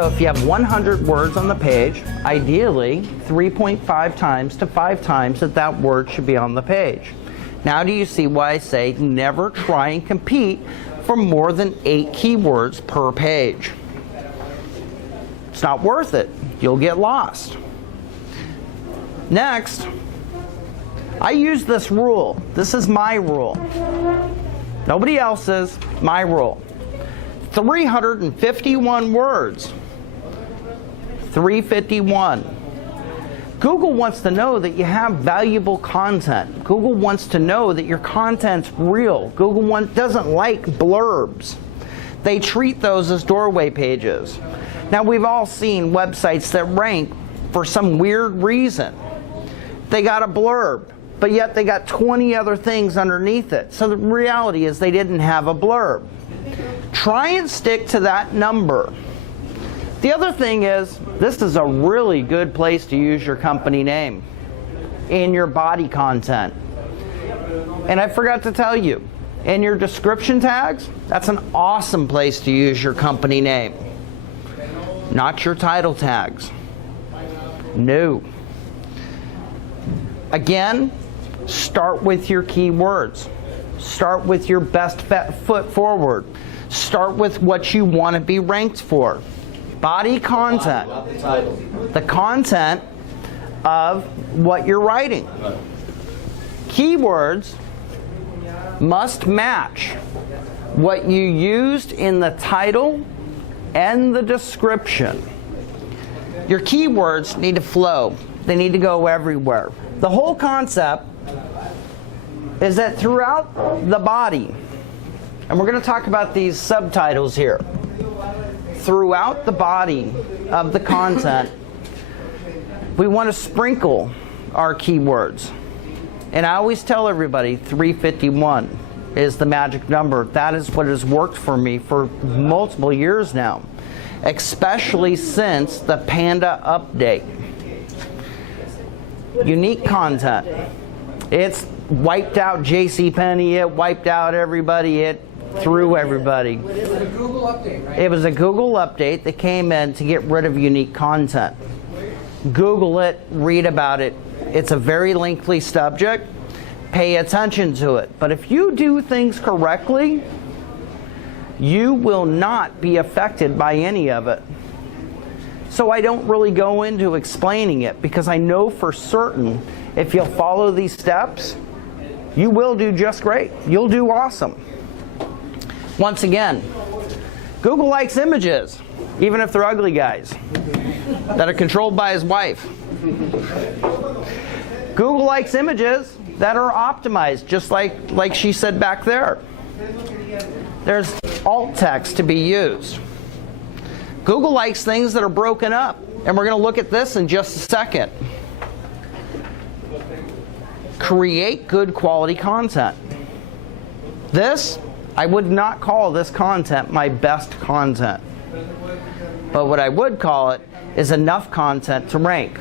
So if you have 100 words on the page, ideally 3.5 times to 5 times that word should be on the page. Now do you see why I say never try and compete for more than 8 keywords per page? It's not worth it. You'll get lost. Next, I use this rule. This is my rule. Nobody else's, my rule. 351 words. 351. Google wants to know that you have valuable content. Google wants to know that your content's real. Google doesn't like blurbs. They treat those as doorway pages. Now, we've all seen websites that rank for some weird reason. They got a blurb, but yet they got 20 other things underneath it. So the reality is they didn't have a blurb. Try and stick to that number. The other thing is, this is a really good place to use your company name in your body content. And I forgot to tell you, in your description tags, that's an awesome place to use your company name. Not your title tags. No. Again, start with your keywords. Start with your best foot forward. Start with what you want to be ranked for. Body content. The content of what you're writing. Keywords must match what you used in the title and the description. Your keywords need to flow. They need to go everywhere. The whole concept is that throughout the body, and we're going to talk about these subtitles here, throughout the body of the content, we want to sprinkle our keywords. And I always tell everybody 351 is the magic number. That is what has worked for me for multiple years now, especially since the Panda update. Unique content. It's wiped out JCPenney, it wiped out everybody, it threw everybody. It was a Google update, right? It was a Google update that came in to get rid of unique content. Google it, read about it. It's a very lengthy subject. Pay attention to it. But if you do things correctly, you will not be affected by any of it. So I don't really go into explaining it because I know for certain if you'll follow these steps, you will do just great. You'll do awesome. Once again, Google likes images, even if they're ugly guys that are controlled by his wife. Google likes images that are optimized, just like she said back there. There's alt text to be used. Google likes things that are broken up, and we're going to look at this in just a second. Create good quality content. This, I would not call this content my best content. But what I would call it is enough content to rank.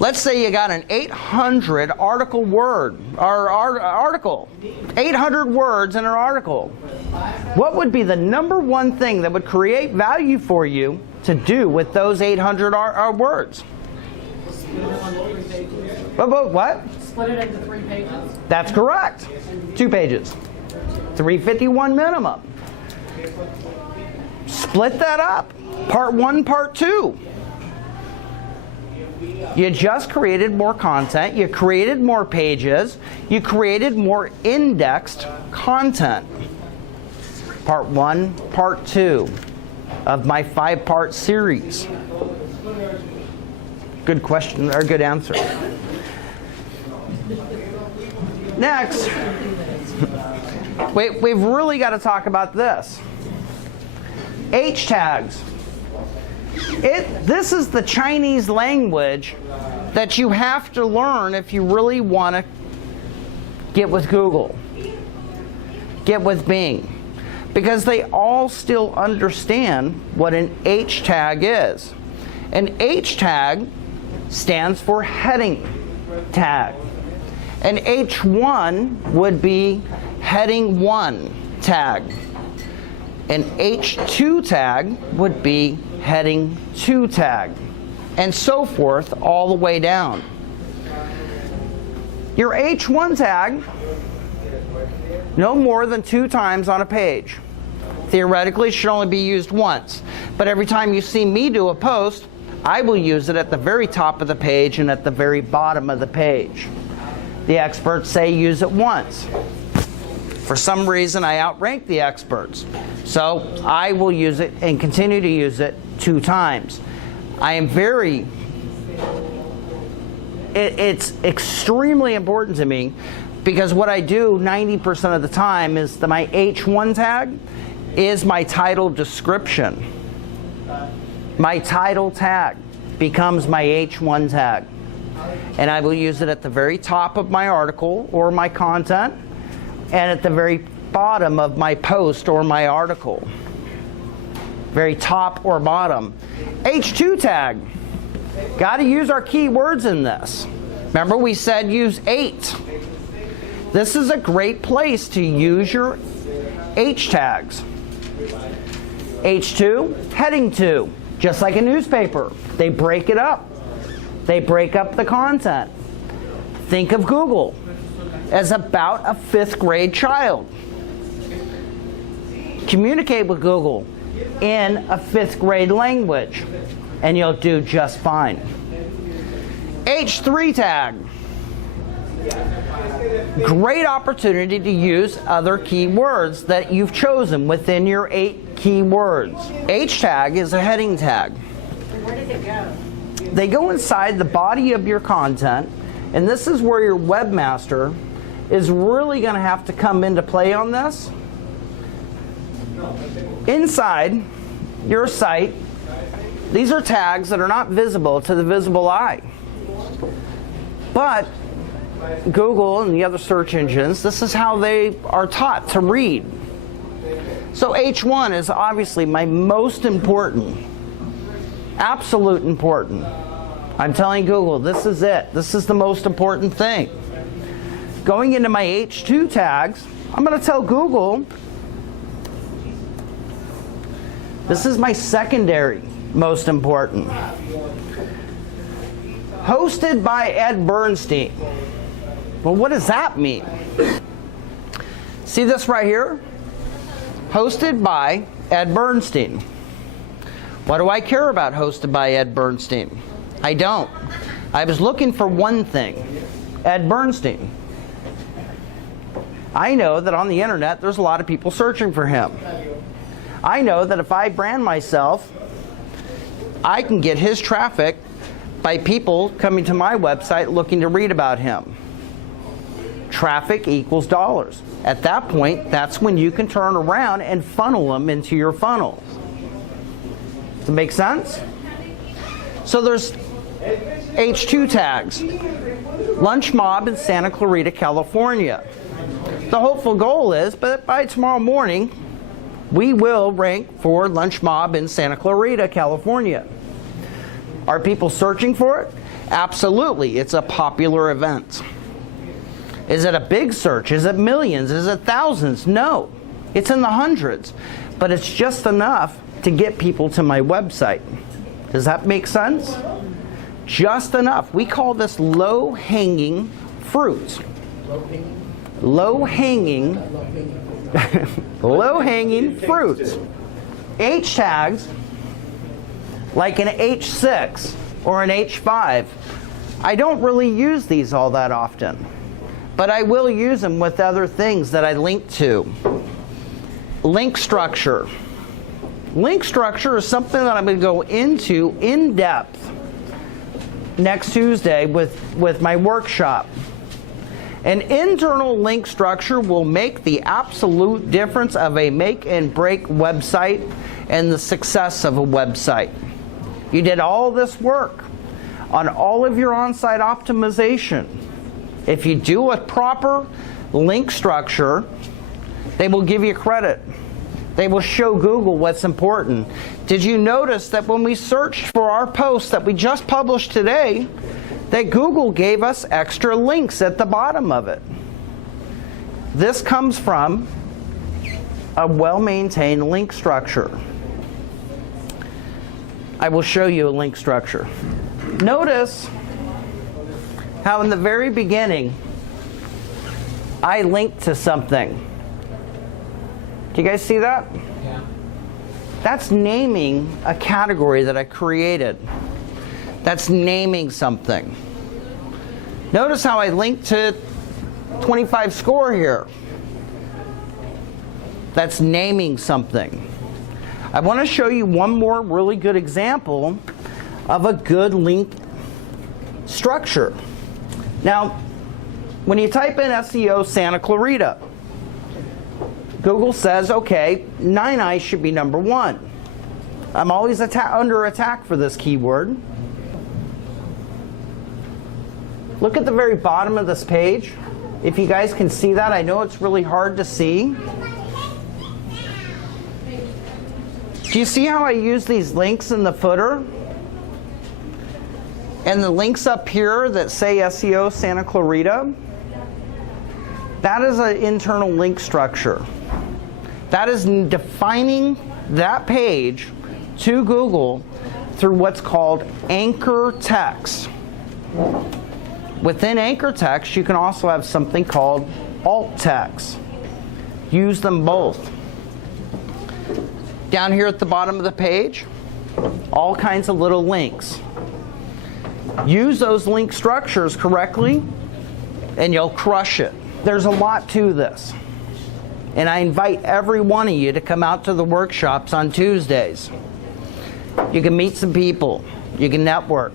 Let's say you got an 800 article word, or article, 800 words in an article. What would be the number one thing that would create value for you to do with those 800 words? What? Split it into 3 pages. That's correct. 2 pages. 351 minimum. Split that up. Part 1, part 2. You just created more content, you created more pages, you created more indexed content. Part 1, part 2 of my 5-part series. Good question, or good answer. Next, we've really got to talk about this. H tags. This is the Chinese language that you have to learn if you really want to get with Google, get with Bing, because they all still understand what an H tag is. An H tag stands for heading tag. An H1 would be heading 1 tag. An H2 tag would be heading 2 tag, and so forth all the way down. Your H1 tag, no more than 2 times on a page. Theoretically, it should only be used once. But every time you see me do a post, I will use it at the very top of the page and at the very bottom of the page. The experts say use it once. For some reason, I outrank the experts. So I will use it and continue to use it 2 times. I am it's extremely important to me, because what I do 90% of the time is that my H1 tag is my title description. My title tag becomes my H1 tag. And I will use it at the very top of my article or my content, and at the very bottom of my post or my article. Very top or bottom. H2 tag. Got to use our keywords in this. Remember, we said use 8. This is a great place to use your H tags. H2, heading 2. Just like a newspaper. They break it up. They break up the content. Think of Google as about a 5th grade child. Communicate with Google in a 5th grade language, and you'll do just fine. H3 tag. Great opportunity to use other keywords that you've chosen within your 8 keywords. H tag is a heading tag. Where did it go? They go inside the body of your content, and this is where your webmaster is really going to have to come into play on this. Inside your site, these are tags that are not visible to the visible eye. But Google and the other search engines, this is how they are taught to read. So H1 is obviously my most important, absolute important. I'm telling Google, this is it. This is the most important thing. Going into my H2 tags, I'm going to tell Google, this is my secondary most important. Hosted by Ed Bernstein. Well, what does that mean? See this right here? Hosted by Ed Bernstein. What do I care about hosted by Ed Bernstein? I don't. I was looking for one thing, Ed Bernstein. I know that on the internet there's a lot of people searching for him. I know that if I brand myself, I can get his traffic by people coming to my website looking to read about him. Traffic equals dollars. At that point, that's when you can turn around and funnel them into your funnel. Does it make sense? So there's H2 tags. Lunch Mob in Santa Clarita, California. The hopeful goal is, but by tomorrow morning, we will rank for Lunch Mob in Santa Clarita, California. Are people searching for it? Absolutely. It's a popular event. Is it a big search? Is it millions? Is it thousands? No. It's in the hundreds. But it's just enough to get people to my website. Does that make sense? Just enough. We call this low-hanging fruit. Low-hanging fruit. H tags, like an H6 or an H5, I don't really use these all that often. But I will use them with other things that I link to. Link structure. Link structure is something that I'm going to go into in depth next Tuesday with my workshop. An internal link structure will make the absolute difference of a make and break website and the success of a website. You did all this work on all of your on-site optimization. If you do a proper link structure, they will give you credit. They will show Google what's important. Did you notice that when we searched for our post that we just published today, that Google gave us extra links at the bottom of it? This comes from a well-maintained link structure. I will show you a link structure. Notice how in the very beginning, I linked to something. Do you guys see that? Yeah. That's naming a category that I created. That's naming something. Notice how I linked to 25 score here. That's naming something. I want to show you one more really good example of a good link structure. Now, when you type in SEO Santa Clarita, Google says, okay, 9 Eyes should be number 1. I'm always under attack for this keyword. Look at the very bottom of this page. If you guys can see that, I know it's really hard to see. Do you see how I use these links in the footer? And the links up here that say SEO Santa Clarita, that is an internal link structure. That is defining that page to Google through what's called anchor text. Within anchor text, you can also have something called alt text. Use them both. Down here at the bottom of the page, all kinds of little links. Use those link structures correctly, and you'll crush it. There's a lot to this. And I invite every one of you to come out to the workshops on Tuesdays. You can meet some people. You can network.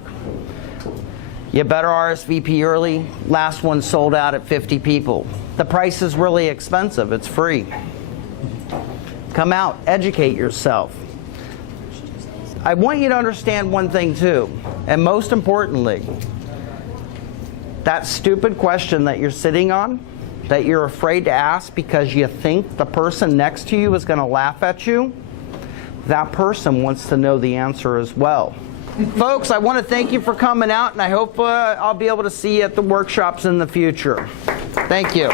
You better RSVP early. Last one sold out at 50 people. The price is really expensive. It's free. Come out, educate yourself. I want you to understand one thing too, and most importantly, that stupid question that you're sitting on, that you're afraid to ask because you think the person next to you is going to laugh at you, that person wants to know the answer as well. Folks, I want to thank you for coming out, and I hope I'll be able to see you at the workshops in the future. Thank you.